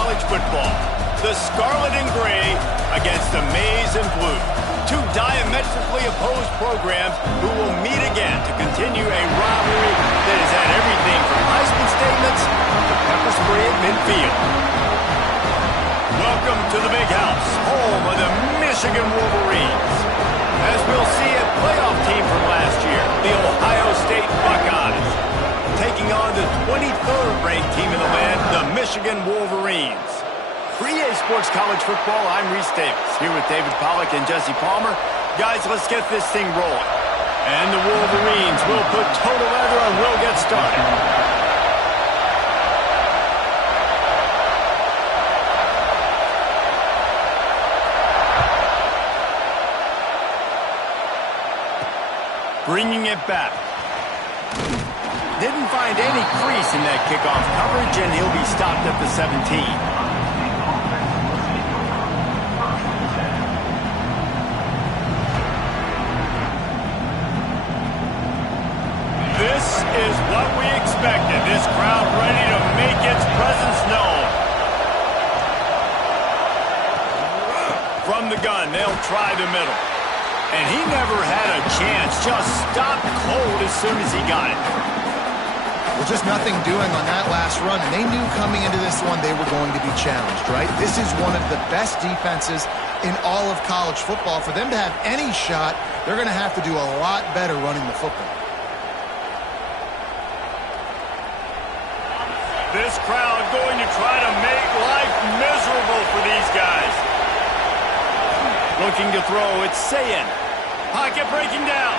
college football. The Scarlet and Gray against the Maize and Blue. Two diametrically opposed programs who will meet again to continue a rivalry that has had everything from Heisman statements to pepper spray at midfield. Welcome to the Big House, home of the Michigan Wolverines. As we'll see, a playoff team from last year, the Ohio State Buckeyes, taking on the 23rd ranked team in the land, the Michigan Wolverines. For EA Sports College Football, I'm Reese Davis, here with David Pollack and Jesse Palmer. Guys, let's get this thing rolling. And the Wolverines will put total leather and we'll get started. Bringing it back. Didn't find any crease in that kickoff coverage, and he'll be stopped at the 17. This is what we expected. This crowd ready to make its presence known. From the gun, they'll try the middle. And he never had a chance, just stopped cold as soon as he got it. Well, just nothing doing on that last run, and they knew coming into this one they were going to be challenged, right? This is one of the best defenses in all of college football. For them to have any shot, they're going to have to do a lot better running the football. This crowd going to try to make life miserable for these guys. Looking to throw, it's Sayin. Pocket breaking down.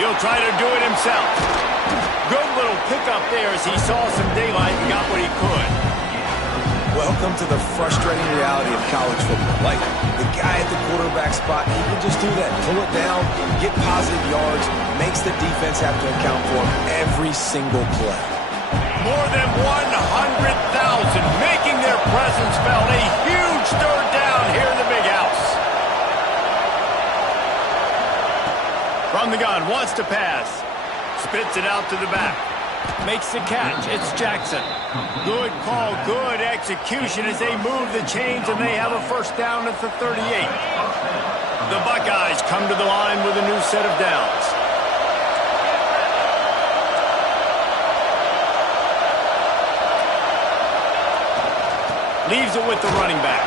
He'll try to do it himself. Good little pickup there as he saw some daylight and got what he could. Welcome to the frustrating reality of college football. Like, the guy at the quarterback spot, he can just do that. Pull it down, get positive yards, makes the defense have to account for him every single play. More than 100,000 making their presence felt. A huge third down here in the Big House. From the gun, wants to pass. Spits it out to the back. Makes the catch. It's Jackson. Good call, good execution as they move the chains and they have a first down at the 38. The Buckeyes come to the line with a new set of downs. Leaves it with the running back.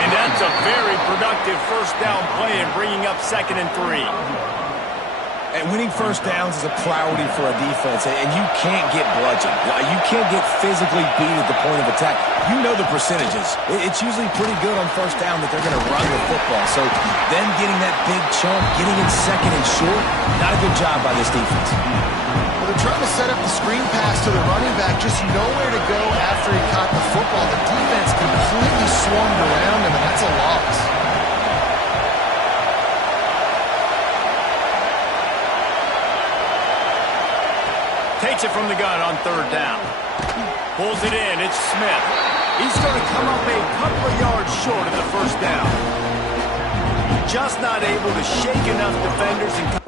And that's a very productive first down play and bringing up 2nd and 3. And winning first downs is a priority for a defense, and you can't get bludgeoned. You can't get physically beat at the point of attack. You know the percentages. It's usually pretty good on first down that they're going to run the football. So them getting that big chunk, getting in 2nd and short, not a good job by this defense. Well, they're trying to set up the screen pass to the running back, just nowhere to go after he caught the football. The defense completely swarmed around him, and that's a loss. Takes it from the gun on 3rd down. Pulls it in. It's Smith. He's going to come up a couple of yards short of the first down. Just not able to shake enough defenders and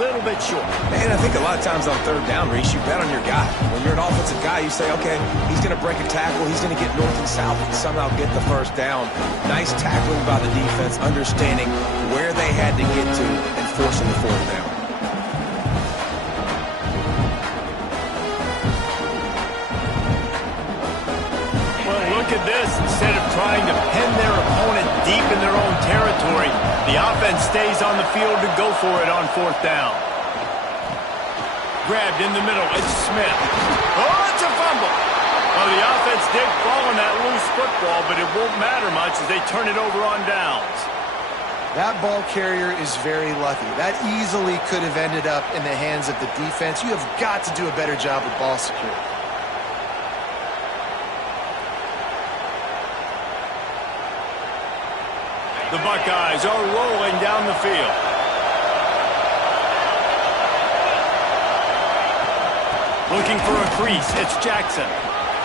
little bit short. And I think a lot of times on 3rd down, Reese, you bet on your guy. When you're an offensive guy, you say, okay, he's going to break a tackle, he's going to get north and south and somehow get the first down. Nice tackling by the defense, understanding where they had to get to and forcing the 4th down. Well, look at this. Instead of trying to pin their opponent deep in their own territory, the offense stays on the field to go for it on 4th down. Grabbed in the middle. It's Smith. Oh, it's a fumble. Well, the offense did fall on that loose football, but it won't matter much as they turn it over on downs. That ball carrier is very lucky. That easily could have ended up in the hands of the defense. You have got to do a better job with ball security. The Buckeyes are rolling down the field. Looking for a crease, it's Jackson.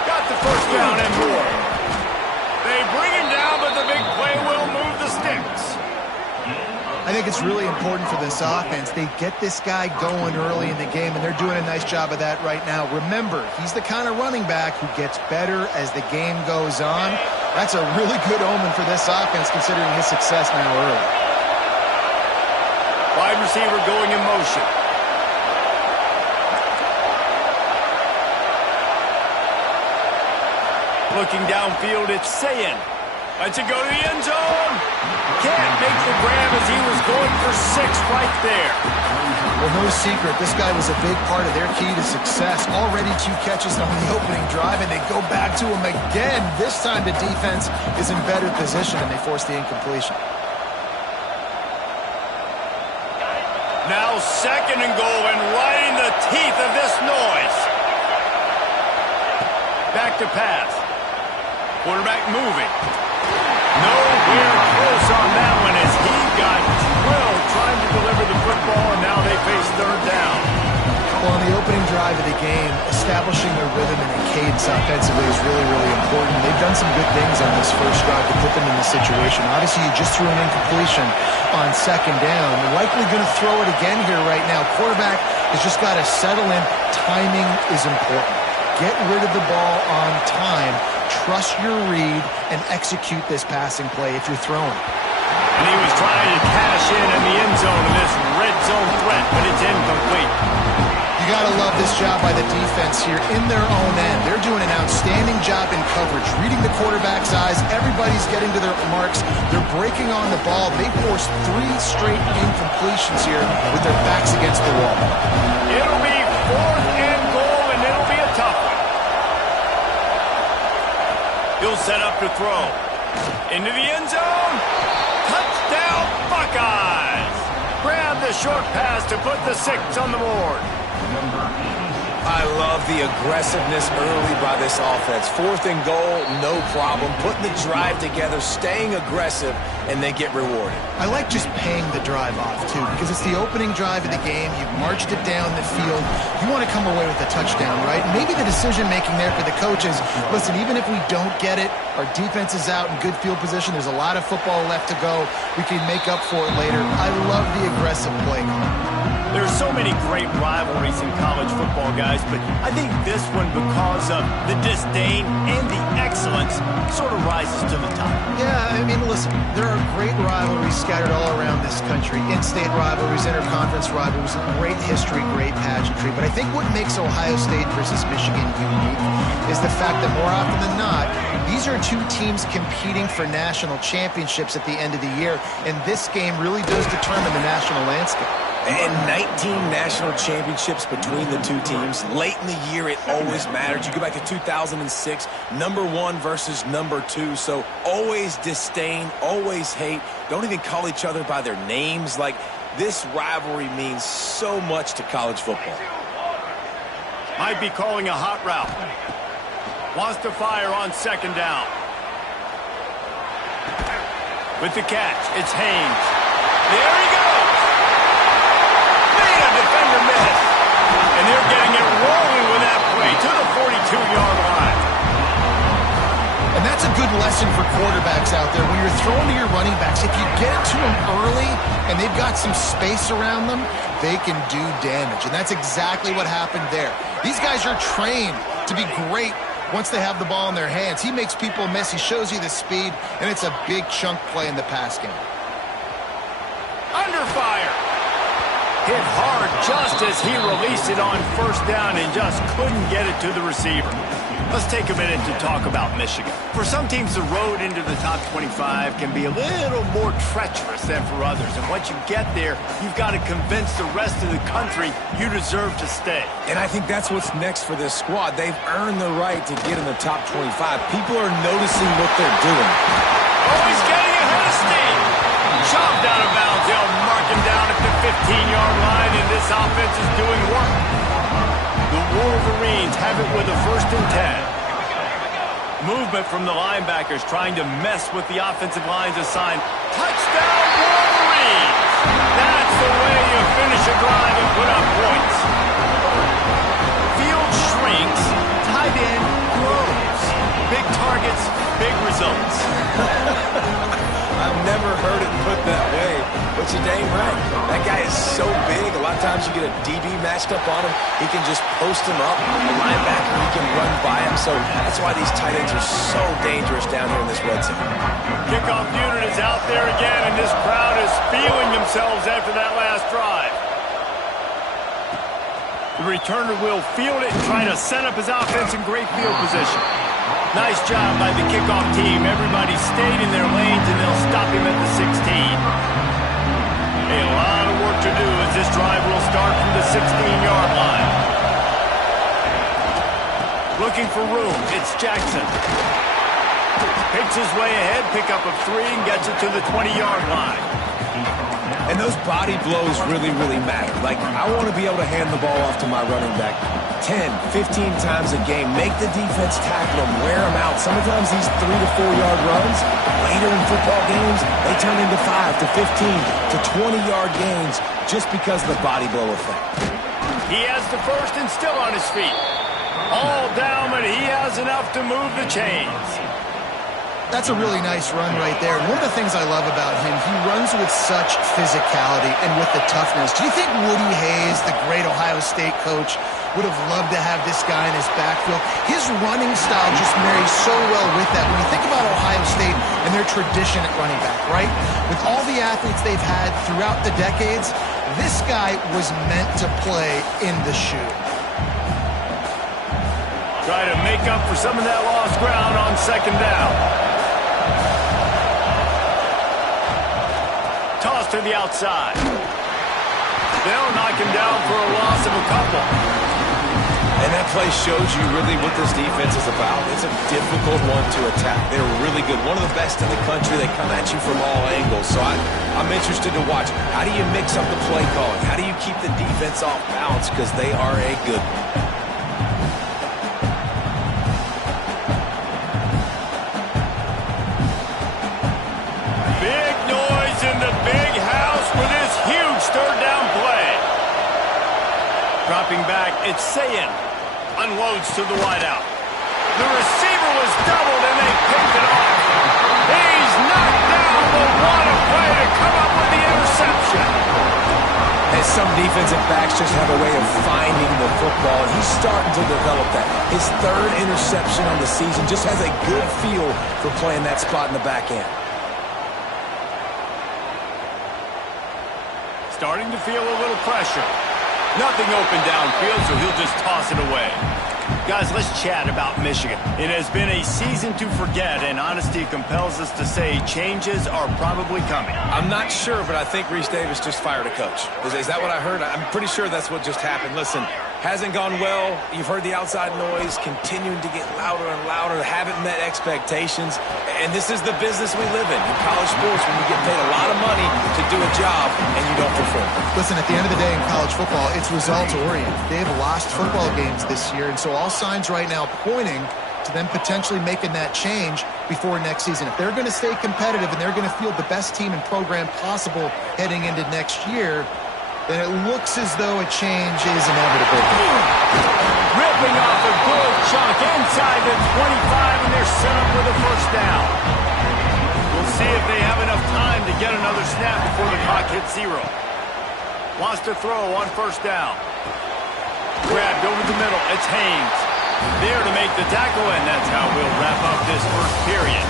Got the first down and more. They bring him down, but the big play will move the sticks. I think it's really important for this offense. They get this guy going early in the game, and they're doing a nice job of that right now. Remember, he's the kind of running back who gets better as the game goes on. That's a really good omen for this offense, considering his success now early. Wide receiver going in motion. Looking downfield, it's Sayin. Lets it go to the end zone. Can't make the grab as he was going for 6 right there. Well, no secret, this guy was a big part of their key to success. Already 2 catches on the opening drive, and they go back to him again. This time the defense is in better position, and they force the incompletion. Now 2nd and goal, and right in the teeth of this noise. Back to pass. Quarterback moving. Nowhere close on that one as he got drilled trying to deliver the football, and now they face 3rd down. Well, on the opening drive of the game, establishing a rhythm and a cadence offensively is really, really important. They've done some good things on this first drive to put them in this situation. Obviously, you just threw an incompletion on 2nd down. They're likely going to throw it again here right now. Quarterback has just got to settle in. Timing is important. Get rid of the ball on time. Trust your read and execute this passing play if you're throwing. And he was trying to cash in the end zone of this red zone threat, but it's incomplete. You got to love this job by the defense here in their own end. They're doing an outstanding job in coverage, reading the quarterback's eyes. Everybody's getting to their marks. They're breaking on the ball. They forced 3 straight incompletions here with their backs against the wall. It'll be 4th and goal, and it'll be a tough one. He'll set up to throw. Into the end zone. Touchdown, Buckeyes. Grab the short pass to put the 6 on the board. I love the aggressiveness early by this offense. 4th and goal, no problem. Putting the drive together, staying aggressive, and they get rewarded. I like just paying the drive off, too, because it's the opening drive of the game. You've marched it down the field. You want to come away with a touchdown, right? Maybe the decision-making there for the coaches, listen, even if we don't get it, our defense is out in good field position. There's a lot of football left to go. We can make up for it later. I love the aggressive play. There's so many great rivalries in college football, guys, but I think this one, because of the disdain and the excellence, sort of rises to the top. Yeah, I mean, listen, there are great rivalries scattered all around this country. In-state rivalries, interconference rivalries, great history, great pageantry. But I think what makes Ohio State versus Michigan unique is the fact that more often than not, these are 2 teams competing for national championships at the end of the year, and this game really does determine the national landscape. And 19 national championships between the 2 teams. Late in the year, it always mattered. You go back to 2006, number 1 versus number 2. So always disdain, always hate. Don't even call each other by their names. Like, this rivalry means so much to college football. Might be calling a hot route. Wants to fire on 2nd down. With the catch, it's Haynes. There he goes. Defender missed. And they're getting it rolling with that play to the 42-yard line. And that's a good lesson for quarterbacks out there. When you're throwing to your running backs, if you get it to them early and they've got some space around them, they can do damage. And that's exactly what happened there. These guys are trained to be great once they have the ball in their hands. He makes people miss. He shows you the speed, and it's a big chunk play in the pass game. Under fire. Hit hard just as he released it on 1st down and just couldn't get it to the receiver. Let's take a minute to talk about Michigan. For some teams, the road into the top 25 can be a little more treacherous than for others. And once you get there, you've got to convince the rest of the country you deserve to stay. And I think that's what's next for this squad. They've earned the right to get in the top 25. People are noticing what they're doing. Oh, he's getting ahead of steam. Shoved out of bounds. They'll mark him down at the 15-yard line, and this offense is doing work. The Wolverines have it with a 1st and 10. Movement from the linebackers trying to mess with the offensive line's assigned. Touchdown, Wolverines! That's the way you finish a drive and put up points. Field shrinks, tight end grows. Big targets, big results. I've never heard it put that way, but you're dang right. That guy is so big. A lot of times you get a DB matched up on him. He can just post him up. A linebacker, he can run by him. So that's why these tight ends are so dangerous down here in this red zone. Kickoff unit is out there again, and this crowd is feeling themselves after that last drive. The returner will field it and try to set up his offense in great field position. Nice job by the kickoff team. Everybody stayed in their lanes, and they'll stop him at the 16. A lot of work to do as this drive will start from the 16-yard line. Looking for room. It's Jackson. Picks his way ahead, pickup of 3, and gets it to the 20-yard line. And those body blows really, really matter. Like, I want to be able to hand the ball off to my running back 10, 15 times a game. Make the defense tackle him, wear him out. Sometimes these 3 to 4 yard runs, later in football games, they turn into 5 to 15 to 20-yard gains just because of the body blow effect. He has the 1st and still on his feet. All down, but he has enough to move the chains. That's a really nice run right there. And one of the things I love about him, he runs with such physicality and with the toughness. Do you think Woody Hayes, the great Ohio State coach, would have loved to have this guy in his backfield? His running style just marries so well with that. When you think about Ohio State and their tradition at running back, right? With all the athletes they've had throughout the decades, this guy was meant to play in the shoe. Try to make up for some of that lost ground on 2nd down. Toss to the outside. They'll knock him down for a loss of a couple. And that play shows you really what this defense is about. It's a difficult one to attack. They're really good. One of the best in the country. They come at you from all angles. So I'm interested to watch. How do you mix up the play calling? How do you keep the defense off balance? Because they are a good one. Dropping back, it's Sayin. Unloads to the wideout. The receiver was doubled, and they picked it off. He's knocked down, but what a play to come up with the interception. And some defensive backs just have a way of finding the football, and he's starting to develop that. His 3rd interception on the season, just has a good feel for playing that spot in the back end. Starting to feel a little pressure. Nothing open downfield, so he'll just toss it away. Guys, let's chat about Michigan. It has been a season to forget, and honesty compels us to say changes are probably coming. I'm not sure, but I think Reese Davis just fired a coach. Is that what I heard? I'm pretty sure that's what just happened. Listen, hasn't gone well. You've heard the outside noise continuing to get louder and louder. Haven't met expectations. And this is the business we live in college sports, when you get paid a lot of money to do a job and you don't perform. Listen, at the end of the day in college football, it's results-oriented. They've lost football games this year, and so all signs right now pointing to them potentially making that change before next season. If they're going to stay competitive and they're going to field the best team and program possible heading into next year, then it looks as though a change is inevitable. Ripping off a good chunk inside the 25, and they're set up for the 1st down. We'll see if they have enough time to get another snap before the clock hits 0. Wants to throw on 1st down. Grabbed over the middle. It's Haynes. There to make the tackle, and that's how we'll wrap up this 1st period.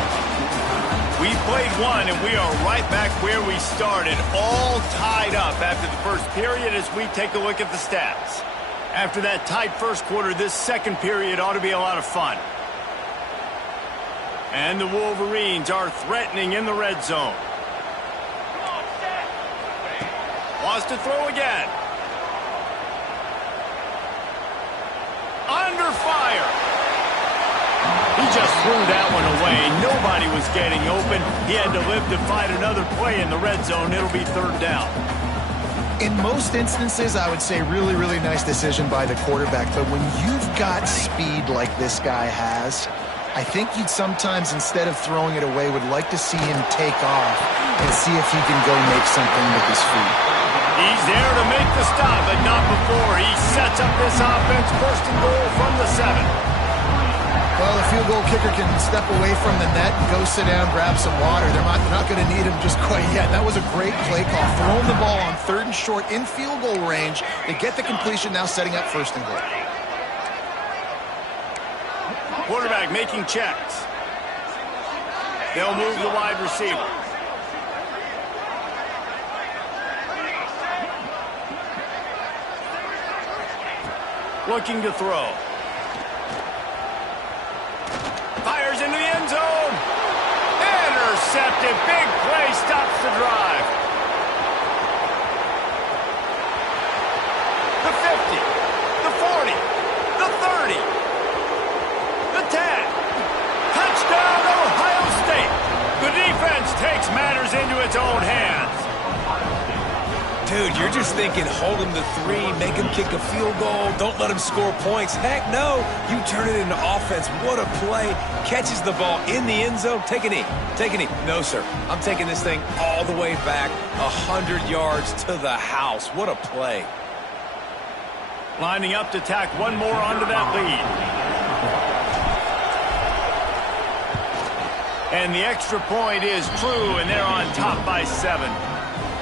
We played one, and we are right back where we started, all tied up after the 1st period as we take a look at the stats. After that tight 1st quarter, this 2nd period ought to be a lot of fun. And the Wolverines are threatening in the red zone. Wants to throw again. Under fire. He just threw that one away. Nobody was getting open. He had to live to fight another play in the red zone. It'll be third down. In most instances, I would say really, really nice decision by the quarterback. But when you've got speed like this guy has, I think you'd sometimes, instead of throwing it away, would like to see him take off and see if he can go make something with his feet. He's there to make the stop, but not before. He sets up this offense, first and goal from the 7. Well, the field goal kicker can step away from the net and go sit down, grab some water. They're not going to need him just quite yet. That was a great play call. Throwing the ball on 3rd and short in field goal range. They get the completion, now setting up first and goal. Quarterback making checks. They'll move the wide receiver. Looking to throw. Fires into the end zone. Intercepted. Big play stops the drive. The 50. The 40. The 30. The 10. Touchdown, Ohio State. The defense takes matters into its own hands. Dude, you're just thinking, hold him to 3, make him kick a field goal, don't let him score points. Heck no, you turn it into offense. What a play. Catches the ball in the end zone. Take a knee. Take a knee. No, sir. I'm taking this thing all the way back 100 yards to the house. What a play. Lining up to tack one more onto that lead. And the extra point is true, and they're on top by 7.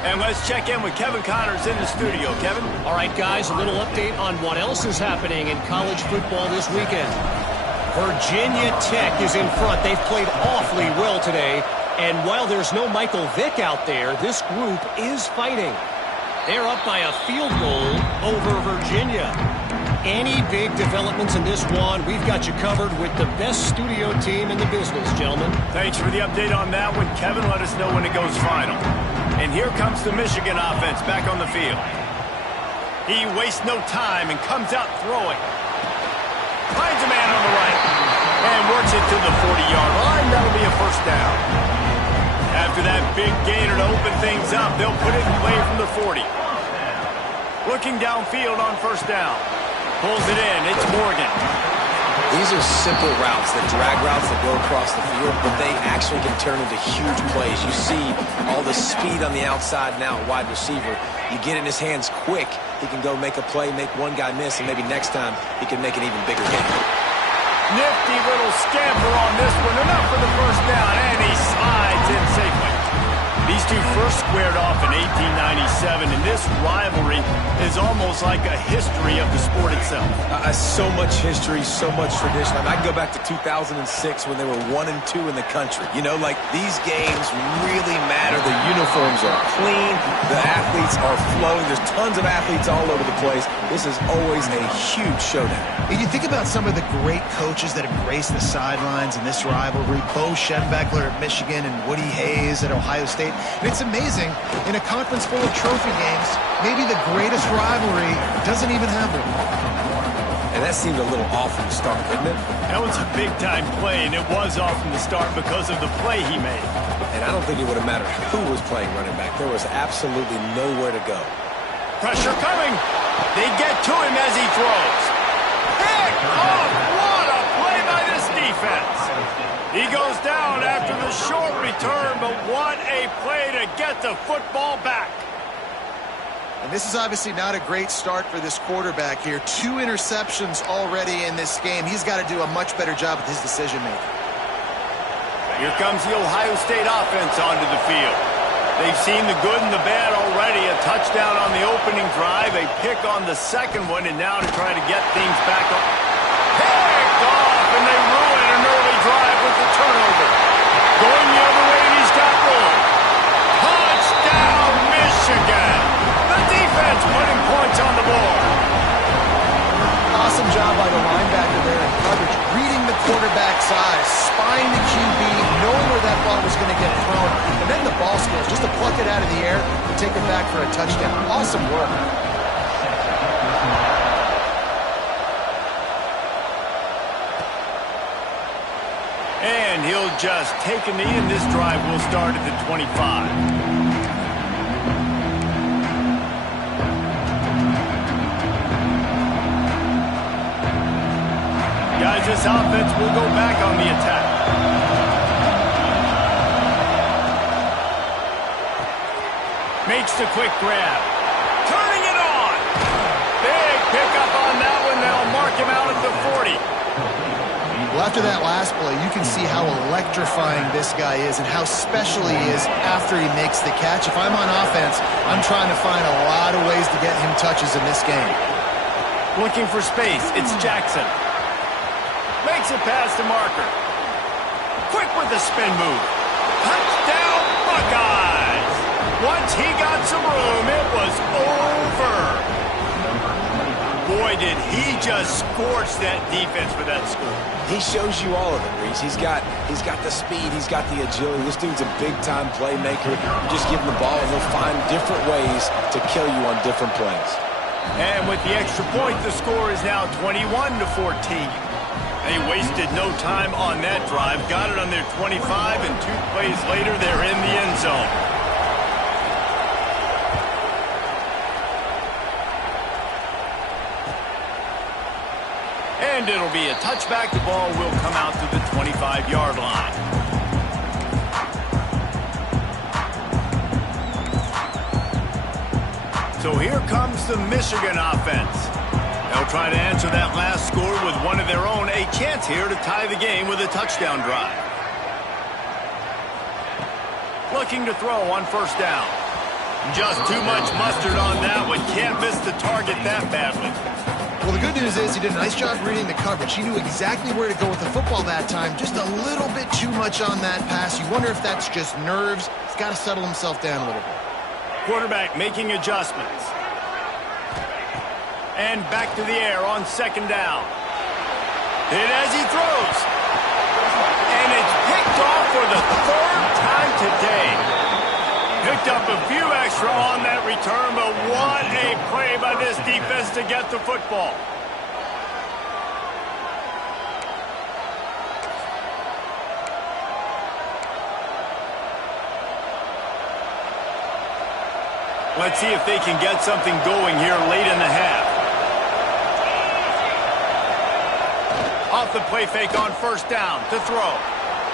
And let's check in with Kevin Connors in the studio. Kevin? All right, guys, a little update on what else is happening in college football this weekend. Virginia Tech is in front. They've played awfully well today. And while there's no Michael Vick out there, this group is fighting. They're up by a field goal over Virginia. Any big developments in this one, we've got you covered with the best studio team in the business, gentlemen. Thanks for the update on that one, Kevin. Let us know when it goes final. And here comes the Michigan offense back on the field. He wastes no time and comes out throwing. Finds a man on the right and works it to the 40-yard line. That'll be a first down. After that big gainer to open things up, they'll put it in play from the 40. Looking downfield on first down. Pulls it in. It's Morgan. These are simple routes, the drag routes that go across the field, but they actually can turn into huge plays. You see all the speed on the outside now, wide receiver. You get in his hands quick, he can go make a play, make one guy miss, and maybe next time he can make an even bigger game. Nifty little scamper on this one. Enough for the first down, and he slides in safely. These two first squared off in 1897, and this rivalry is almost like a history of the sport itself. So much history, so much tradition. I can go back to 2006 when they were 1 and 2 in the country. You know, like, these games really matter. The uniforms are clean. The athletes are flowing. There's tons of athletes all over the place. This is always a huge showdown. And you think about some of the great coaches that have graced the sidelines in this rivalry. Bo Schembechler at Michigan and Woody Hayes at Ohio State. And it's amazing, in a conference full of trophy games, maybe the greatest rivalry doesn't even have one. And that seemed a little off from the start, didn't it? That was a big-time play, and it was off from the start because of the play he made. And I don't think it would have mattered who was playing running back. There was absolutely nowhere to go. Pressure coming. They get to him as he throws. Pick off! What a play by this defense. He goes down after the short return, but what a play to get the football back. And this is obviously not a great start for this quarterback here. 2 interceptions already in this game. He's got to do a much better job with his decision-making. Here comes the Ohio State offense onto the field. They've seen the good and the bad already. A touchdown on the opening drive, a pick on the second one, and now to try to get things back up. Picked off, and they ruin an early drive with the turnover. Going the other way, and he's got room. Touchdown, Michigan. The defense putting points on the board. Awesome job by the linebacker there in coverage, reading the quarterback's eyes, spying the QB, knowing where that ball was going to get thrown, and then the ball skills, just to pluck it out of the air and take it back for a touchdown. Awesome work. And he'll just take a knee, and this drive will start at the 25. Guys, this offense will go back on the attack. Makes the quick grab. Turning it on. Big pickup on that one. They'll mark him out at the 40. Well, after that last play, you can see how electrifying this guy is and how special he is after he makes the catch. If I'm on offense, I'm trying to find a lot of ways to get him touches in this game. Looking for space. It's Jackson. Makes it past the marker. Quick with the spin move. Touchdown, Buckeyes! Once he got some room, it was over. Boy, did he just scorch that defense for that score. He shows you all of it, Reese. He's got the speed. He's got the agility. This dude's a big-time playmaker. You just give him the ball, and he'll find different ways to kill you on different plays. And with the extra point, the score is now 21-14. They wasted no time on that drive. Got it on their 25, and 2 plays later, they're in the end zone. And it'll be a touchback. The ball will come out to the 25-yard line. So here comes the Michigan offense. They'll try to answer that last score with one of their own. A chance here to tie the game with a touchdown drive. Looking to throw on first down. Just too much mustard on that one. Can't miss the target that badly. Well, the good news is he did a nice job reading the coverage. He knew exactly where to go with the football that time. Just a little bit too much on that pass. You wonder if that's just nerves. He's got to settle himself down a little bit. Quarterback making adjustments. And back to the air on second down. Hit as he throws. And it's picked off for the 3rd time today. Picked up a few extra on that return, but what a play by this defense to get the football. Let's see if they can get something going here late in the half. Off the play fake on first down to throw.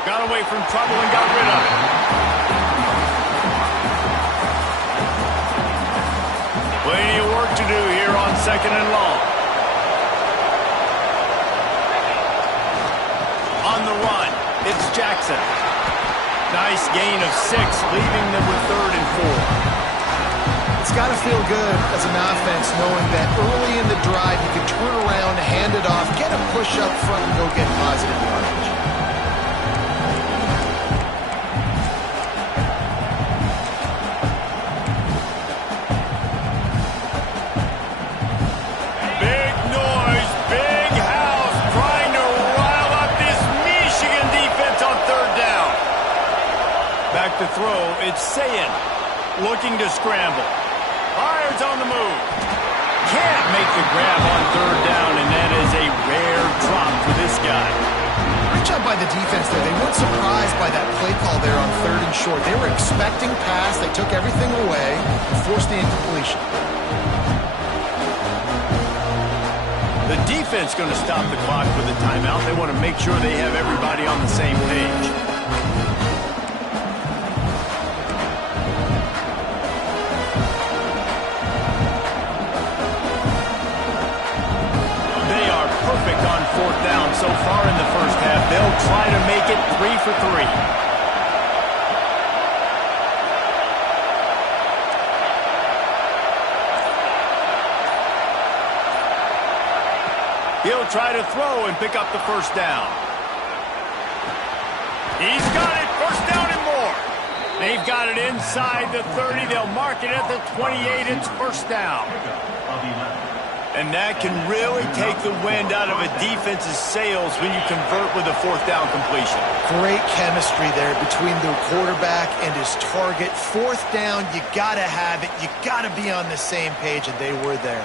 Got away from trouble and got rid of it. Plenty of work to do here on second and long. On the run, it's Jackson. Nice gain of 6, leaving them with 3rd and 4. It's got to feel good as an offense knowing that early in the drive you can turn around, hand it off, get a push up front, and go get positive yardage. Big noise, big house, trying to rile up this Michigan defense on 3rd down. Back to throw, it's Sayin, looking to scramble. Fires on the move. Can't make the grab on 3rd down, and that is a rare drop for this guy. Great job by the defense there. They weren't surprised by that play call there on 3rd and short. They were expecting pass. They took everything away and forced the incompletion. The defense going to stop the clock with a timeout. They want to make sure they have everybody on the same page. On 4th down so far in the first half. They'll try to make it 3 for 3. He'll try to throw and pick up the first down. He's got it. First down and more. They've got it inside the 30. They'll mark it at the 28. It's first down. And that can really take the wind out of a defense's sails when you convert with a 4th down completion. Great chemistry there between the quarterback and his target. 4th down, you got to have it. You got to be on the same page, and they were there.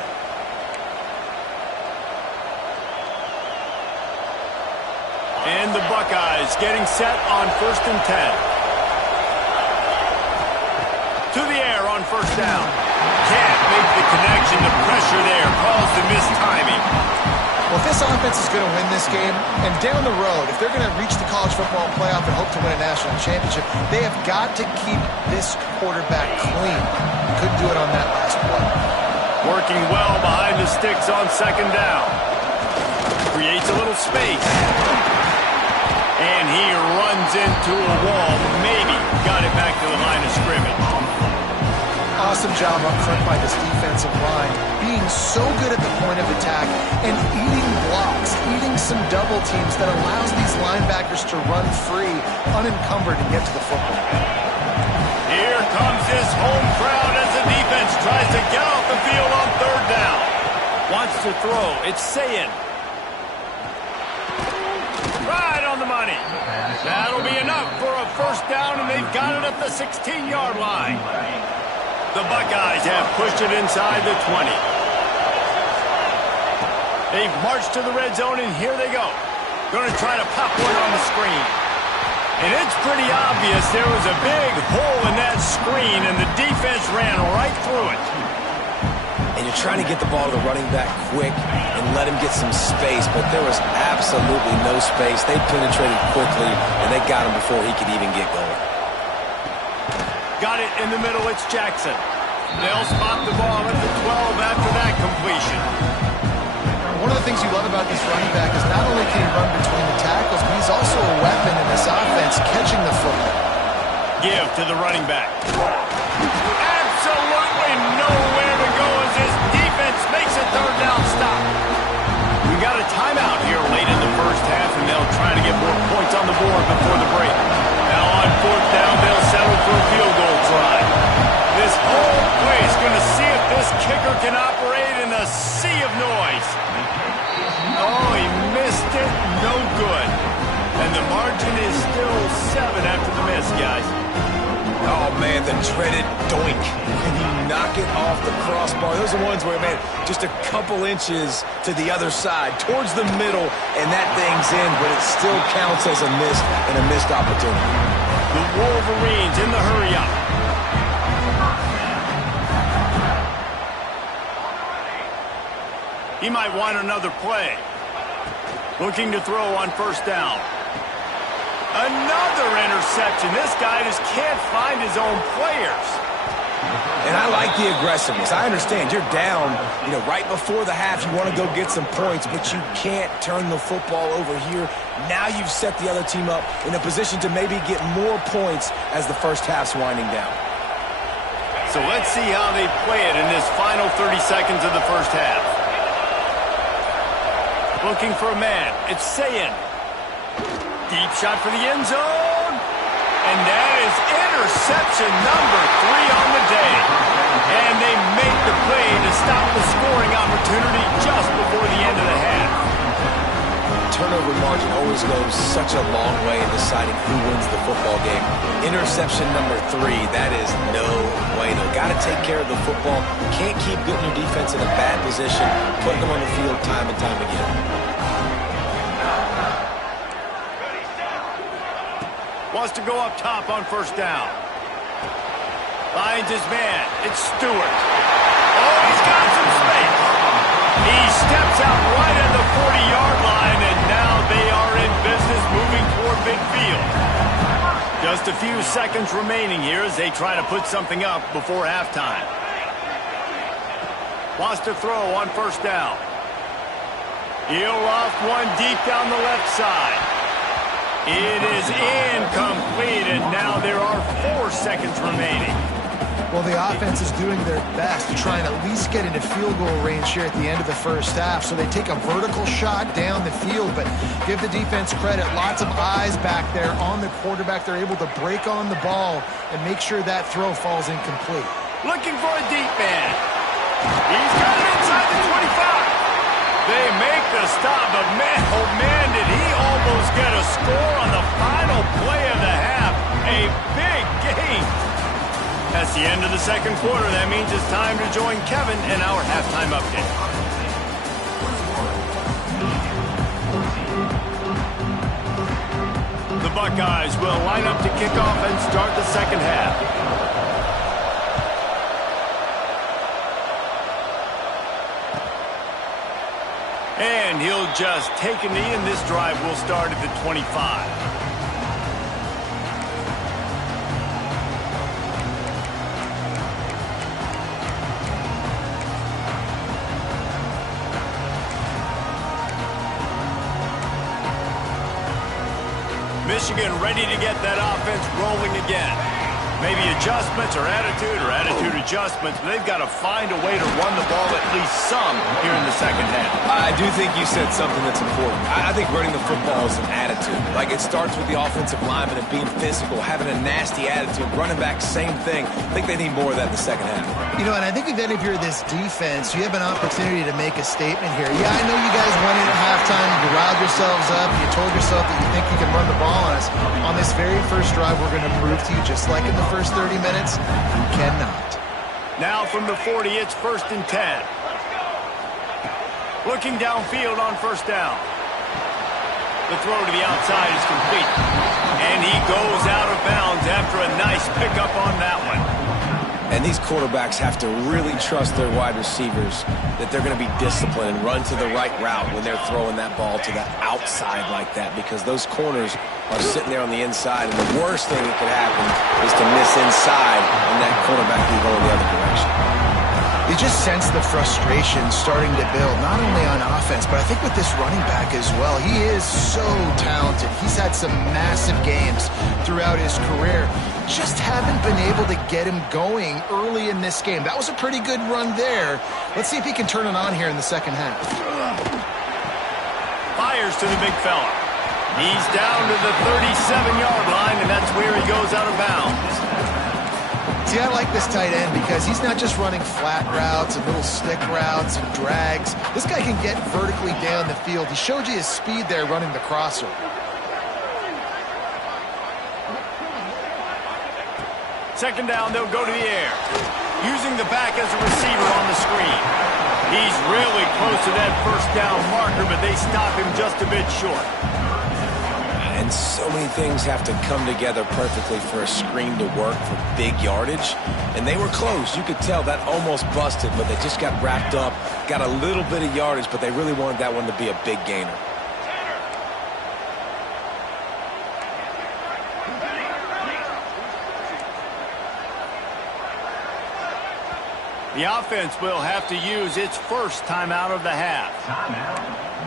And the Buckeyes getting set on 1st and 10. To the air on 1st down. Can't make the connection. The pressure there caused the missed timing. Well, if this offense is going to win this game, and down the road, if they're going to reach the college football playoff and hope to win a national championship, they have got to keep this quarterback clean. Couldn't do it on that last play. Working well behind the sticks on 2nd down. Creates a little space. And he runs into a wall. Maybe got it back to the line of scrimmage. Awesome job up front by this defensive line, being so good at the point of attack and eating blocks, eating some double teams that allows these linebackers to run free, unencumbered, and get to the football. Here comes his home crowd as the defense tries to get off the field on 3rd down. Wants to throw. It's Sayin. Right on the money. That'll be enough for a 1st down, and they've got it at the 16-yard line. The Buckeyes have pushed it inside the 20. They've marched to the red zone, and here they go. Going to try to pop one on the screen. And it's pretty obvious there was a big hole in that screen, and the defense ran right through it. And you're trying to get the ball to the running back quick and let him get some space, but there was absolutely no space. They penetrated quickly, and they got him before he could even get going. Got it in the middle. It's Jackson. They'll spot the ball at the 12 after that completion. One of the things you love about this running back is not only can he run between the tackles, but he's also a weapon in this offense, catching the football. Give to the running back. Absolutely nowhere to go as this defense makes a 3rd down stop. We got a timeout here late in the 1st half, and they'll try to get more points on the board before the break. Now on 4th down, they'll settle for a field goal try. This whole place going to see if this kicker can operate in a sea of noise. Oh, he missed it. No good. And the margin is still 7 after the miss, guys. Oh, man, the dreaded doink. Can you knock it off the crossbar? Those are ones where, man, just a couple inches to the other side, towards the middle, and that thing's in, but it still counts as a miss and a missed opportunity. The Wolverines in the hurry-up. He might want another play. Looking to throw on 1st down. Another interception. This guy just can't find his own players. And I like the aggressiveness. I understand you're down, right before the half. You want to go get some points, but you can't turn the football over here. Now you've set the other team up in a position to maybe get more points as the 1st half's winding down. So let's see how they play it in this final 30 seconds of the 1st half. Looking for a man. It's Sayin. Deep shot for the end zone. And that is interception number 3 on the day. And they make the play to stop the scoring opportunity just before the end of the half. Turnover margin always goes such a long way in deciding who wins the football game. Interception number 3, that is no bueno. Got to take care of the football. Can't keep getting your defense in a bad position, putting them on the field time and time again. Wants to go up top on 1st down. Finds his man. It's Stewart. Oh, he's got some space. He steps out right at the 40-yard line, and now they are in business moving toward midfield. Just a few seconds remaining here as they try to put something up before halftime. Wants to throw on 1st down. He'll loft one deep down the left side. It is incomplete, and now there are 4 seconds remaining. Well, the offense is doing their best to try and at least get into field goal range here at the end of the 1st half. So they take a vertical shot down the field, but give the defense credit. Lots of eyes back there on the quarterback. They're able to break on the ball and make sure that throw falls incomplete. Looking for a deep man. He's got it inside the 25. They make the stop, but man, oh man, did he almost get a score on the final play of the half. A big game. That's the end of the 2nd quarter. That means it's time to join Kevin in our halftime update. 1 Buckeyes will line up to kick off and start the second half. And he'll just take a knee, and this drive will start at the 25. Michigan ready to get that offense rolling again. Maybe adjustments or attitude adjustments, but they've got to find a way to run the ball at least some here in the second half. I do think you said something that's important. I think running the football is an attitude. Like, it starts with the offensive lineman and being physical, having a nasty attitude. Running back, same thing. I think they need more of that in the second half. You know, and I think that if you're this defense, you have an opportunity to make a statement here. Yeah, I know you guys went in at halftime, you riled yourselves up, you told yourself that you think you can run the ball on us. On this very first drive, we're going to prove to you, just like in the first 30 minutes, you cannot. Now from the 40, it's 1st and 10. Looking downfield on first down. The throw to the outside is complete. And he goes out of bounds after a nice pickup on that one. And these quarterbacks have to really trust their wide receivers that they're going to be disciplined and run to the right route when they're throwing that ball to the outside like that, because those corners are sitting there on the inside, and the worst thing that could happen is to miss inside and that quarterback can go in the other direction. You just sense the frustration starting to build, not only on offense, but I think with this running back as well. He is so talented. He's had some massive games throughout his career. Just haven't been able to get him going early in this game. That was a pretty good run there. Let's see if he can turn it on here in the second half. Fires to the big fella. He's down to the 37-yard line, and that's where he goes out of bounds. See, I like this tight end because he's not just running flat routes and little stick routes and drags. This guy can get vertically down the field. He showed you his speed there running the crosser. Second down, they'll go to the air. Using the back as a receiver on the screen. He's really close to that first down marker, but they stop him just a bit short. And so many things have to come together perfectly for a screen to work for big yardage. And they were close. You could tell that almost busted, but they just got wrapped up, got a little bit of yardage, but they really wanted that one to be a big gainer. The offense will have to use its first timeout of the half. Timeout,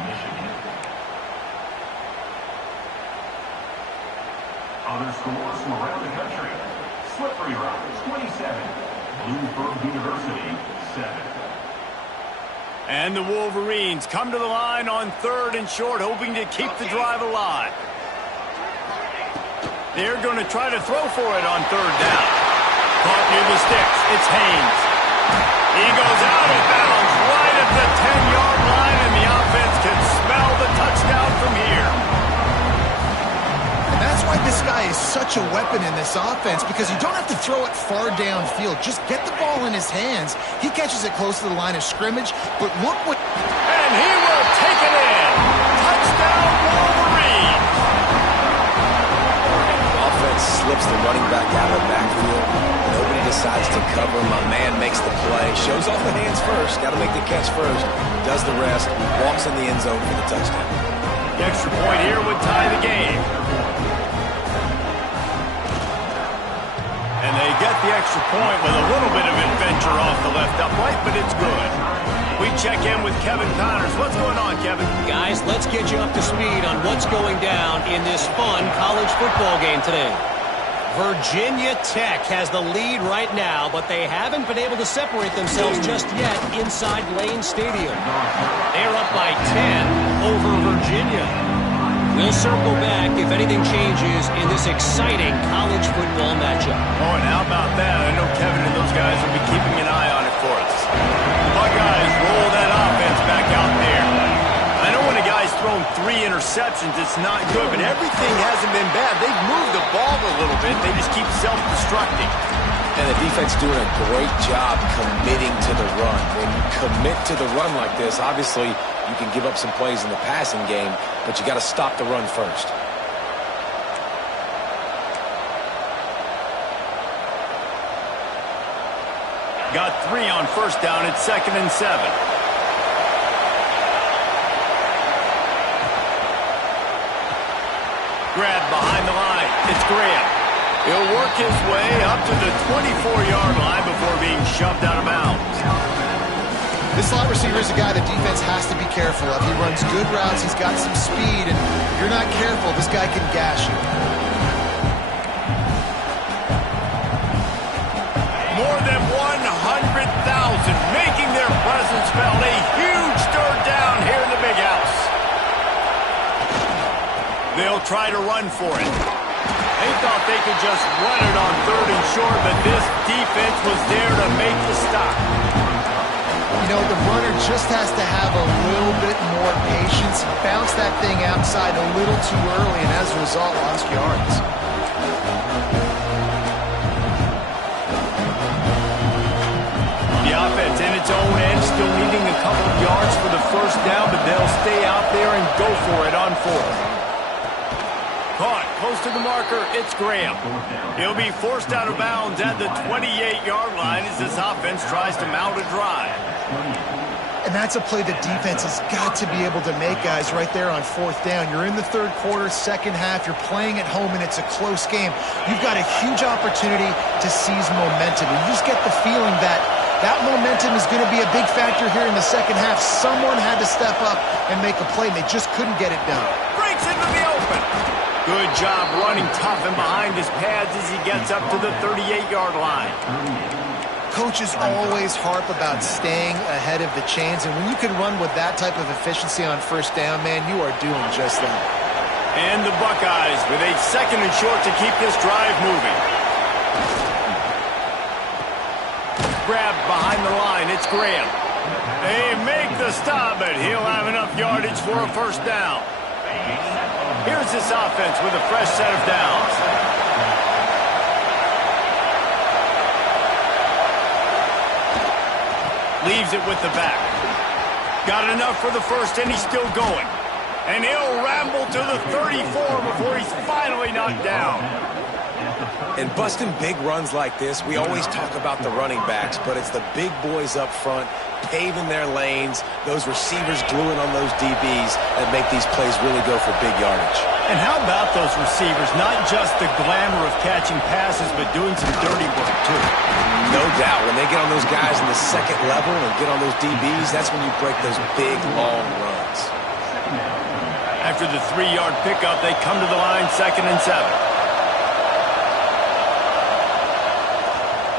Michigan. Other scores from around the country. Slippery Rock, 27. Bloomsburg University, 7. And the Wolverines come to the line on 3rd and short, hoping to keep the drive alive. They're going to try to throw for it on 3rd down. Caught near the sticks. It's Haynes. He goes out of bounds right at the 10-yard line, and the offense can smell the touchdown from here. And that's why this guy is such a weapon in this offense, because you don't have to throw it far downfield. Just get the ball in his hands. He catches it close to the line of scrimmage, but look what... And he will take it in. Touchdown, Wolverine. Offense slips the running back out of the backfield. Nobody decides to cover him. My man makes the play. Shows off the hands first. Got to make the catch first. Does the rest. Walks in the end zone for the touchdown. The extra point here would tie the game. And they get the extra point with a little bit of adventure off the left upright, but it's good. We check in with Kevin Connors. What's going on, Kevin? Guys, let's get you up to speed on what's going down in this fun college football game today. Virginia Tech has the lead right now, but they haven't been able to separate themselves just yet inside Lane Stadium. They're up by 10 over Virginia. We'll circle back if anything changes in this exciting college football matchup. Oh, and how about that? I know Kevin and those guys will be keeping an eye on it for us. The Buckeyes roll that offense back out there. I know when a guy's thrown 3 interceptions, it's not good, but everything hasn't been bad. They've moved the ball a little bit. They just keep self-destructing. And the defense doing a great job committing to the run. When you commit to the run like this, obviously you can give up some plays in the passing game, but you got to stop the run first. 3 on first down at 2nd and 7. Grab behind the line. It's Graham. He'll work his way up to the 24-yard line before being shoved out of bounds. This slot receiver is a guy the defense has to be careful of. He runs good routes. He's got some speed, and if you're not careful, this guy can gash you. More than 100,000 making their presence felt. A huge third down here in the big house. They'll try to run for it. They thought they could just run it on 3rd and short, but this defense was there to make the stop. You know, the runner just has to have a little bit more patience. Bounce that thing outside a little too early, and as a result, lost yards. The offense in its own end, still needing a couple of yards for the first down, but they'll stay out there and go for it on 4th. Caught close to the marker, it's Graham. He'll be forced out of bounds at the 28-yard line as this offense tries to mount a drive. And that's a play the defense has got to be able to make, guys, right there on 4th down. You're in the 3rd quarter, 2nd half. You're playing at home, and it's a close game. You've got a huge opportunity to seize momentum. And you just get the feeling that that momentum is going to be a big factor here in the 2nd half. Someone had to step up and make a play, and they just couldn't get it done. Breaks into the open. Good job running tough and behind his pads as he gets up to the 38-yard line. Coaches always harp about staying ahead of the chains, and when you can run with that type of efficiency on first down, man, you are doing just that. And the Buckeyes with a 2nd and short to keep this drive moving. Grab behind the line, it's Graham. They make the stop, but he'll have enough yardage for a first down. Here's this offense with a fresh set of downs. Leaves it with the back. Got enough for the first, and he's still going. And he'll ramble to the 34 before he's finally knocked down. And busting big runs like this, we always talk about the running backs, but it's the big boys up front paving their lanes, those receivers gluing on those DBs that make these plays really go for big yardage. And how about those receivers? Not just the glamour of catching passes, but doing some dirty work, too. No doubt. When they get on those guys in the 2nd level and get on those DBs, that's when you break those big, long runs. After the 3-yard pickup, they come to the line 2nd and 7.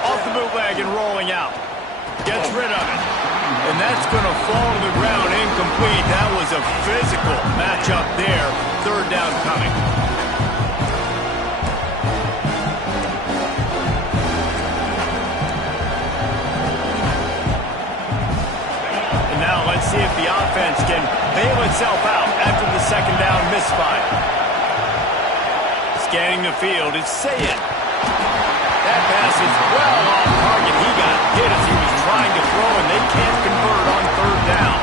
Off the bootleg and rolling out. Gets rid of it. And that's going to fall to the ground incomplete. That was a physical matchup there. 3rd down coming. And now let's see if the offense can bail itself out after the 2nd down misfire. Scanning the field, it's Sayed. That pass is well off target. He got hit as he was trying to throw, and they can't convert on 3rd down.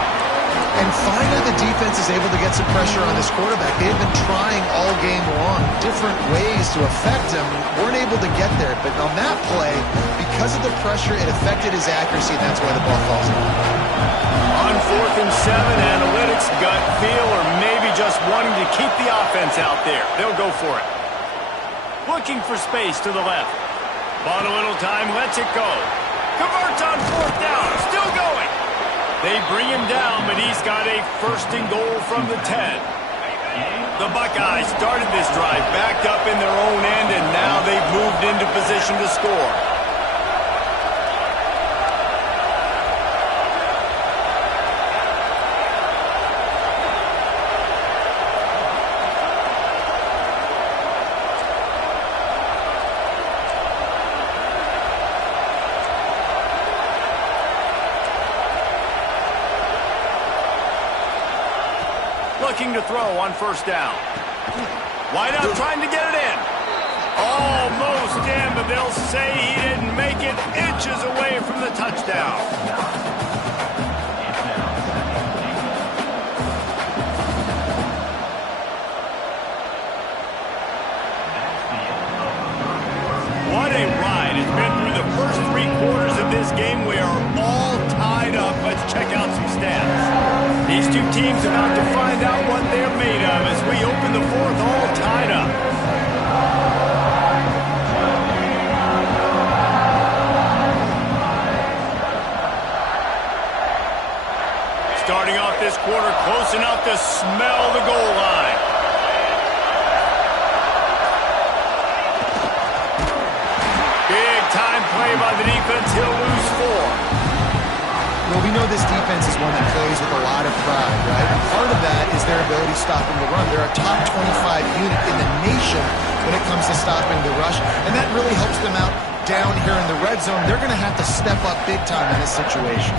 And finally, the defense is able to get some pressure on this quarterback. They've been trying all game long different ways to affect him. Weren't able to get there. But on that play, because of the pressure, it affected his accuracy, and that's why the ball falls in. On 4th and 7, analytics, gut feel, or maybe just wanting to keep the offense out there. They'll go for it. Looking for space to the left. Bought a little time, lets it go. Converts on 4th down, still going. They bring him down, but he's got a 1st and goal from the 10. The Buckeyes started this drive backed up in their own end, and now they've moved into position to score. Looking to throw on 1st down. Wide out trying to get it in. Almost in, but they'll say he didn't make it, inches away from the touchdown. What a ride. It's been through the first 3 quarters of this game. We are team's about to find out what they're made of as we open the fourth all tied up. Starting off this quarter close enough to smell the goal line. Big time play by the defense. He'll lose 4. Well, we know this defense is one that plays with a lot of pride, right? And part of that is their ability stopping the run. They're a top 25 unit in the nation when it comes to stopping the rush, and that really helps them out down here in the red zone. They're going to have to step up big time in this situation.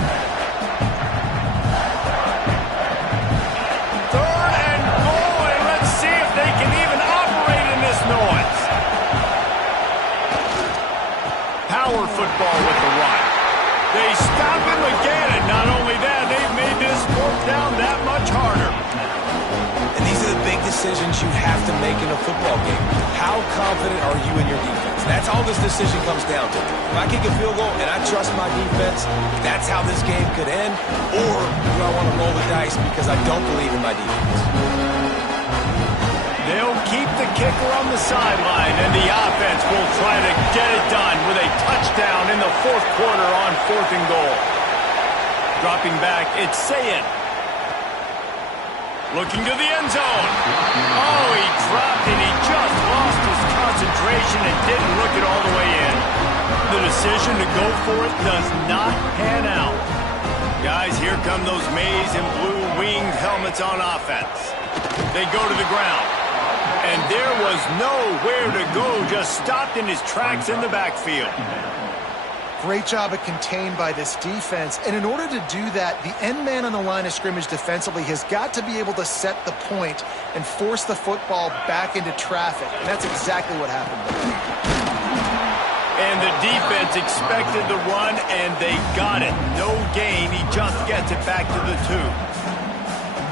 Third and goal, and let's see if they can even operate in this noise. Power football with the run. They stop him again, and not only that, they've made this fourth down that much harder. And these are the big decisions you have to make in a football game. How confident are you in your defense? That's all this decision comes down to. If I kick a field goal and I trust my defense, that's how this game could end. Or do I want to roll the dice because I don't believe in my defense? They'll keep the kicker on the sideline, and the offense will try to get it done with a touchdown in the fourth quarter on 4th and goal. Dropping back, it's Sayin. Looking to the end zone. Oh, he dropped it. He just lost his concentration and didn't look it all the way in. The decision to go for it does not pan out. Guys, here come those maize and blue winged helmets on offense. They go to the ground. And there was nowhere to go, just stopped in his tracks in the backfield. Great job of contained by this defense. And in order to do that, the end man on the line of scrimmage defensively has got to be able to set the point and force the football back into traffic. And that's exactly what happened there. And the defense expected the run, and they got it. No gain. He just gets it back to the 2.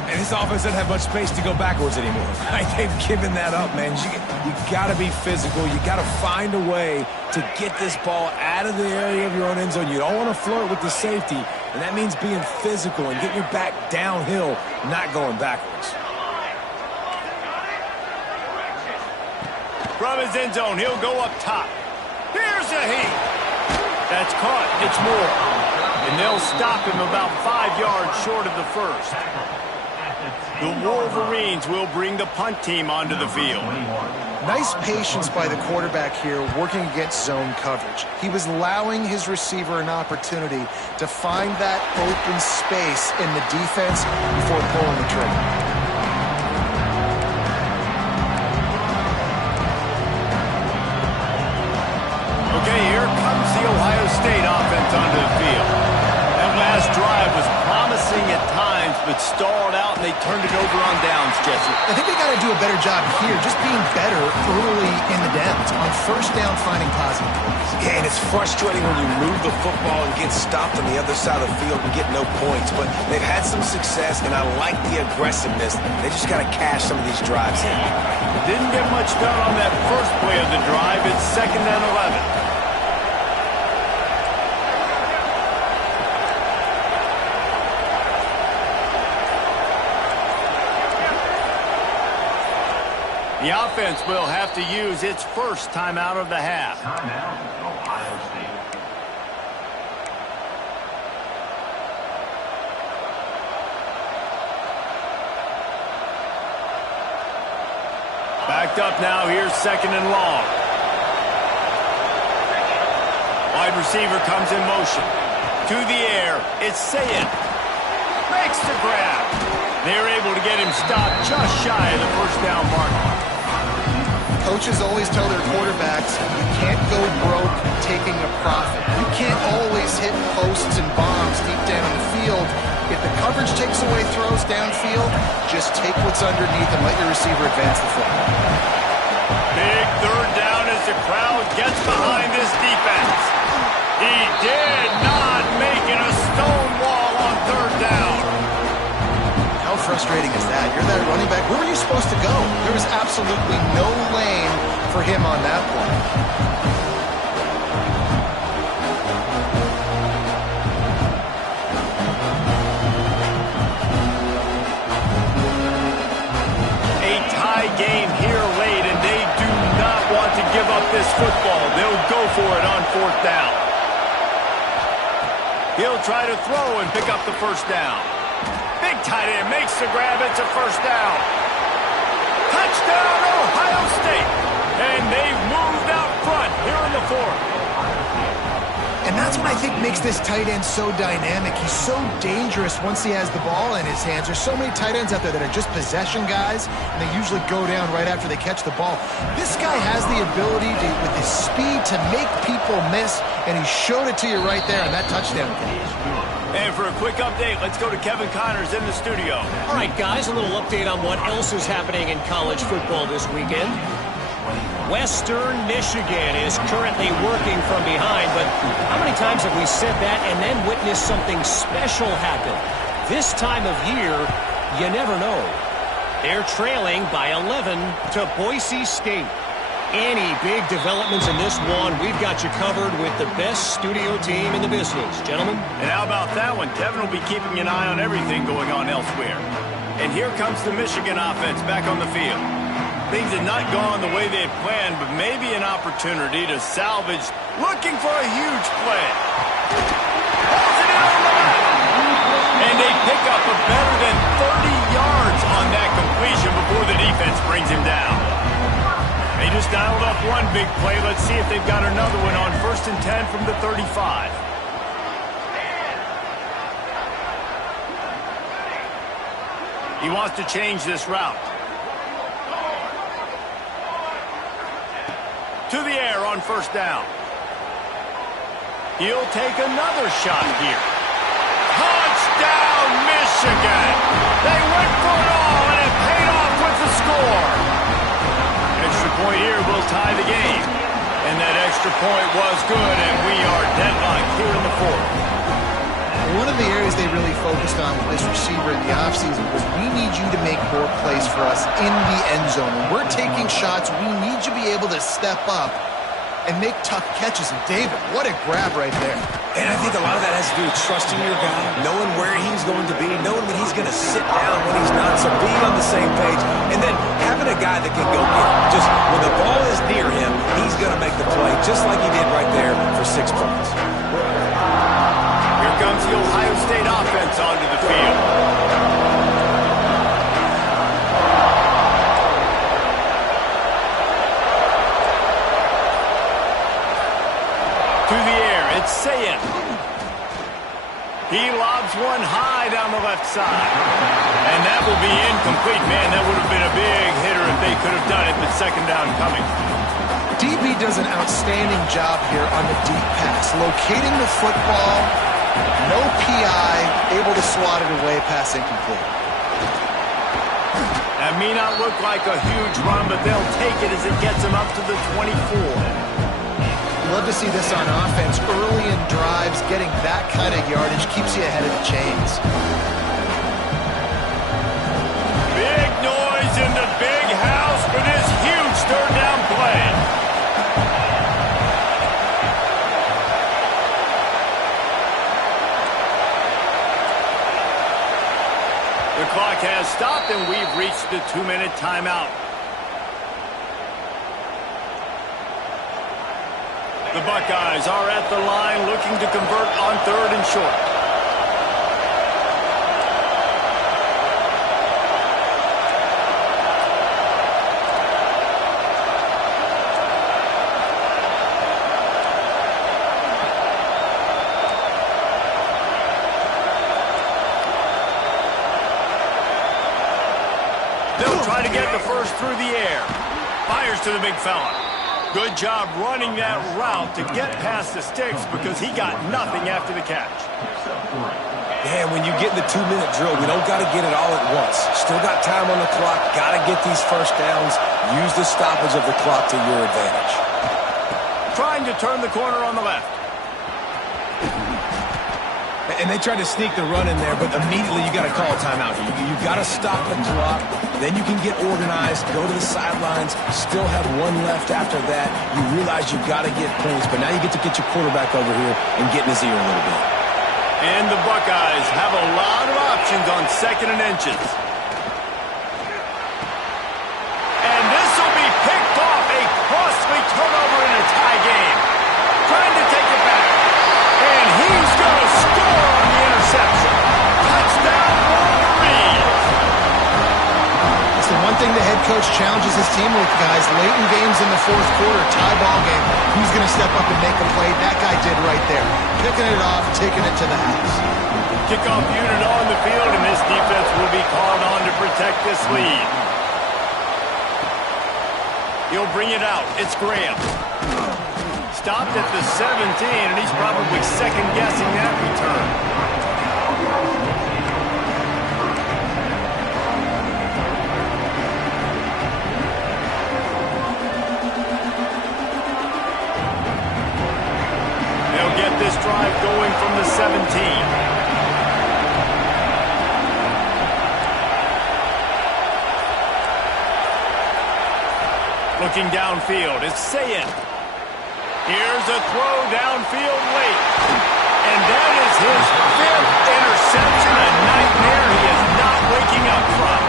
And this offense doesn't have much space to go backwards anymore. Right? They've given that up, man. You got to be physical. You got to find a way to get this ball out of the area of your own end zone. You don't want to flirt with the safety, and that means being physical and getting your back downhill, not going backwards. From his end zone, he'll go up top. Here's a heat. That's caught. It's more. And they'll stop him about 5 yards short of the first. The Wolverines will bring the punt team onto the field. Nice patience by the quarterback here working against zone coverage. He was allowing his receiver an opportunity to find that open space in the defense before pulling the trigger. Okay, here comes the Ohio State offense onto the field. That last drive was promising at times, but stalled out, and they turned it over on downs, Jesse. I think they got to do a better job here, just being better early in the downs. On first down, finding positive plays. Yeah, and it's frustrating when you move the football and get stopped on the other side of the field and get no points. But they've had some success, and I like the aggressiveness. They just got to cash some of these drives in. Didn't get much done on that first play of the drive. It's 2nd and 11. The offense will have to use its first timeout of the half. Timeout, Ohio State. Backed up now. Here's 2nd and long. Wide receiver comes in motion. To the air. It's Sayin. Makes the grab. They're able to get him stopped just shy of the first down mark. Coaches always tell their quarterbacks, you can't go broke taking a profit. You can't always hit posts and bombs deep down in the field. If the coverage takes away throws downfield, just take what's underneath and let your receiver advance the football. Big 3rd down as the crowd gets behind this defense. He did not make it a stone wall on 3rd down. How frustrating is that? You're that running back. Where were you supposed to go? There was absolutely no lane for him on that play. for it on 4th down. He'll try to throw and pick up the first down. Big tight end makes the grab. It's a first down. Touchdown, Ohio State. And they've moved out front here in the 4th. And that's what I think makes this tight end so dynamic. He's so dangerous once he has the ball in his hands. There's so many tight ends out there that are just possession guys, and they usually go down right after they catch the ball. This guy has the ability to, with his speed, to make people miss, and he showed it to you right there on that touchdown catch. And for a quick update, let's go to Kevin Connors in the studio. All right, guys, a little update on what else is happening in college football this weekend. Western Michigan is currently working from behind, but how many times have we said that and then witnessed something special happen? This time of year, you never know. They're trailing by 11 to Boise State. Any big developments in this one, we've got you covered with the best studio team in the business. Gentlemen? And how about that one? Kevin will be keeping an eye on everything going on elsewhere. And here comes the Michigan offense back on the field. Things had not gone the way they had planned, but maybe an opportunity to salvage, looking for a huge play. Holds it in on the left. And they pick up a better than 30 yards on that completion before the defense brings him down. They just dialed up one big play. Let's see if they've got another one on 1st and 10 from the 35. He wants to change this route. To the air on 1st down. He'll take another shot here. Touchdown, Michigan! They went for it all, and it paid off with the score. Extra point here will tie the game. And that extra point was good, and we are deadlocked here in the 4th. One of the areas they really focused on with this receiver in the offseason was, we need you to make more plays for us in the end zone. When we're taking shots, we need you to be able to step up and make tough catches. And David, what a grab right there. And I think a lot of that has to do with trusting your guy, knowing where he's going to be, knowing that he's going to sit down when he's not, so being on the same page, and then having a guy that can go get him. Just when the ball is near him, he's going to make the play, just like he did right there for 6 points. Here comes the Ohio State offense onto the field. To the air, it's Sayin. He lobs one high down the left side. And that will be incomplete. Man, that would have been a big hitter if they could have done it, but 2nd down coming. DB does an outstanding job here on the deep pass, locating the football, no PI, able to swat it away, pass incomplete. That may not look like a huge run, but they'll take it as it gets them up to the 24. Love to see this on offense. Early in drives, getting that kind of yardage keeps you ahead of the chains. Big noise in the big house for this huge 3rd down play. The clock has stopped, and we've reached the 2-minute timeout. The Buckeyes are at the line looking to convert on 3rd and short. They'll try to get the first through the air. Fires to the big fella. Good job running that route to get past the sticks, because he got nothing after the catch. Yeah, when you get in the 2-minute drill, we don't got to get it all at once. Still got time on the clock, got to get these first downs. Use the stoppage of the clock to your advantage. Trying to turn the corner on the left. And they tried to sneak the run in there, but immediately you got to call a timeout. You got to stop the clock. Then you can get organized, go to the sidelines, still have one left after that. You realize you got to get points, but now you get to get your quarterback over here and get in his ear a little bit. And the Buckeyes have a lot of options on 2nd and inches. And this will be picked off. A costly turnover in a tie game. thing the head coach challenges his team with, guys. Late in games in the fourth quarter, tie ball game, who's going to step up and make a play? That guy did right there. Picking it off, taking it to the house. Kickoff unit on the field, and this defense will be called on to protect this lead. He'll bring it out. It's Graham. Stopped at the 17, and he's probably second-guessing that return. This drive going from the 17. Looking downfield, it's Sayin. Here's a throw downfield late. And that is his 5th interception, a nightmare he is not waking up from.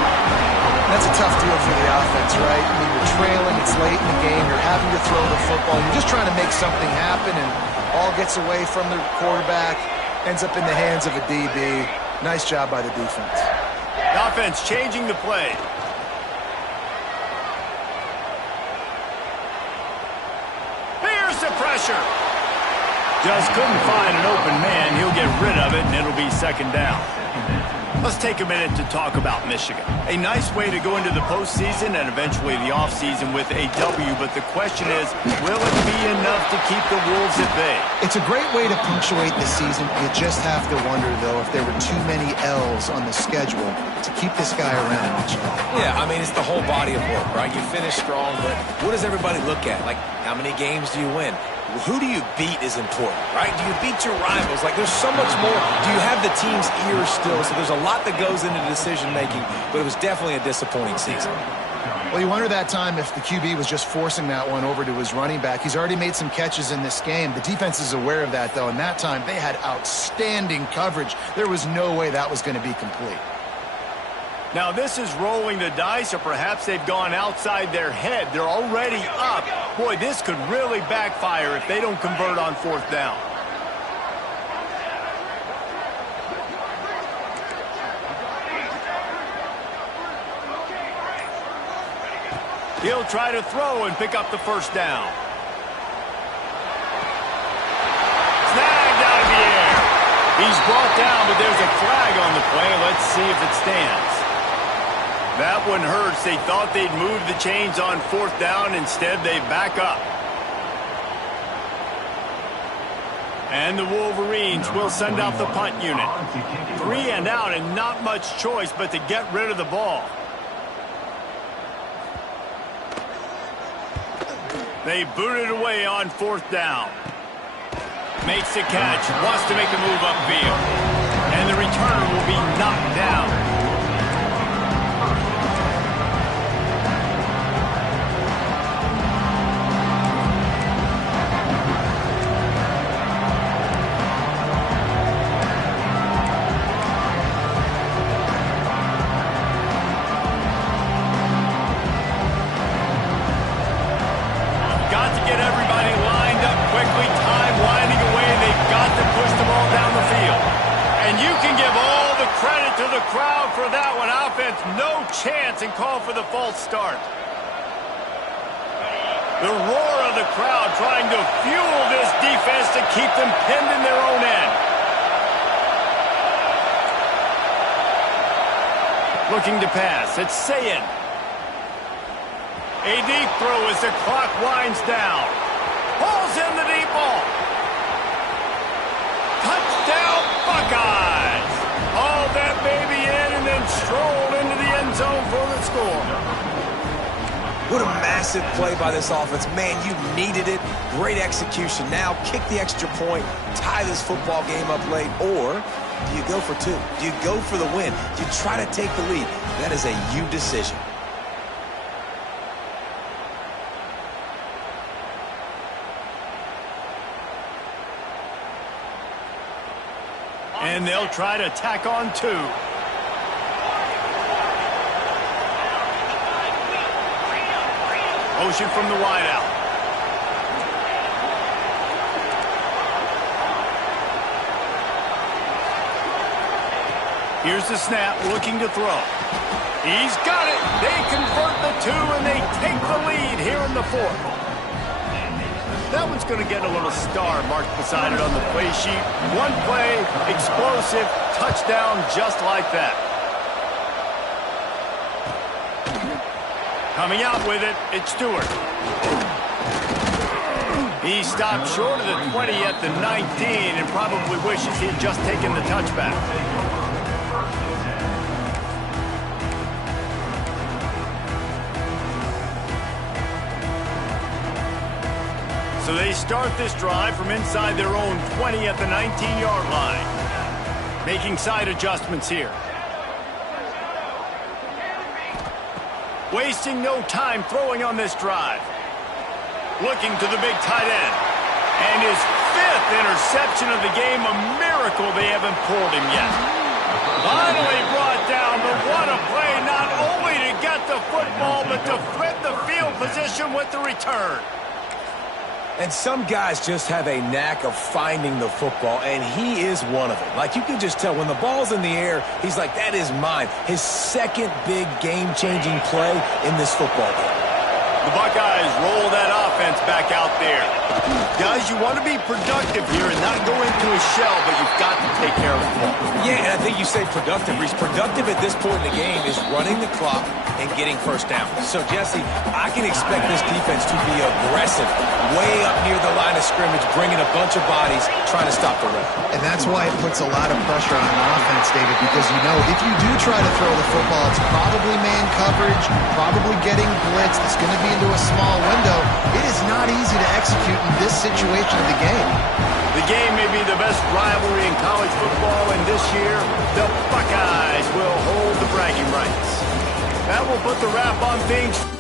That's a tough deal for the offense, right? I mean, you're trailing, it's late in the game, you're having to throw the football, you're just trying to make something happen, and all gets away from the quarterback, ends up in the hands of a DB. Nice job by the defense. The offense changing the play. Here's the pressure. Just couldn't find an open man. He'll get rid of it, and it'll be second down. Let's take a minute to talk about Michigan. A nice way to go into the postseason and eventually the offseason with a W, but the question is, will it be enough to keep the Wolves at bay? It's a great way to punctuate the season. You just have to wonder, though, if there were too many L's on the schedule to keep this guy around much longer. Yeah, I mean, it's the whole body of work, right? You finish strong, but what does everybody look at? Like, how many games do you win? Who do you beat is important, right? Do you beat your rivals? Like, there's so much more. Do you have the team's ear still? So there's a lot that goes into decision-making, but it was definitely a disappointing season. Well, you wonder that time if the QB was just forcing that one over to his running back. He's already made some catches in this game. The defense is aware of that, though, and that time they had outstanding coverage. There was no way that was going to be complete. Now, this is rolling the dice, or perhaps they've gone outside their head. They're already up. Boy, this could really backfire if they don't convert on fourth down. He'll try to throw and pick up the first down. Snagged out of the air. He's brought down, but there's a flag on the play. Let's see if it stands. That one hurts. They thought they'd move the chains on fourth down. Instead, they back up. And the Wolverines will send out the punt unit. 3 and out, and not much choice but to get rid of the ball. They boot it away on fourth down. Makes the catch, wants to make the move upfield. And the returner will be knocked down. Crowd for that one. Offense, no chance, and call for the false start. The roar of the crowd trying to fuel this defense to keep them pinned in their own end. Looking to pass. It's Sayin. A deep throw as the clock winds down. Pulls in the deep ball. Touchdown, Buckeyes. All that baby in and then strolled into the end zone for the score. What a massive play by this offense. Man, you needed it. Great execution. Now kick the extra point, tie this football game up late, or do you go for 2? Do you go for the win? Do you try to take the lead? That is a you decision. And they'll try to tack on 2. Motion from the wideout. Here's the snap, looking to throw. He's got it. They convert the two, and they take the lead here in the fourth. That one's going to get a little star marked beside it on the play sheet. One play, explosive, touchdown just like that. Coming out with it, it's Stewart. He stopped short of the 20 at the 19 and probably wishes he had just taken the touchback. So they start this drive from inside their own 20 at the 19-yard line. Making side adjustments here. Wasting no time throwing on this drive. Looking to the big tight end. And his 5th interception of the game, a miracle they haven't pulled him yet. Finally brought down, but what a play, not only to get the football, but to flip the field position with the return. And some guys just have a knack of finding the football, and he is one of them. Like, you can just tell when the ball's in the air, he's like, that is mine. His second big game-changing play in this football game. The Buckeyes roll that offense back out there. Guys, you want to be productive here and not go into a shell, but you've got to take care of the ball. Yeah, and I think you say productive. Reese, productive at this point in the game is running the clock and getting first down. So, Jesse, I can expect this defense to be aggressive, way up near the line of scrimmage, bringing a bunch of bodies, trying to stop the run. And that's why it puts a lot of pressure on the offense, David, because you know if you do try to throw the football, it's probably man coverage, probably getting blitzed. It's going to be into a small window. It is not easy to execute in this situation of the game. The game may be the best rivalry in college football, and this year, the Buckeyes will hold the bragging rights. That will put the wrap on things.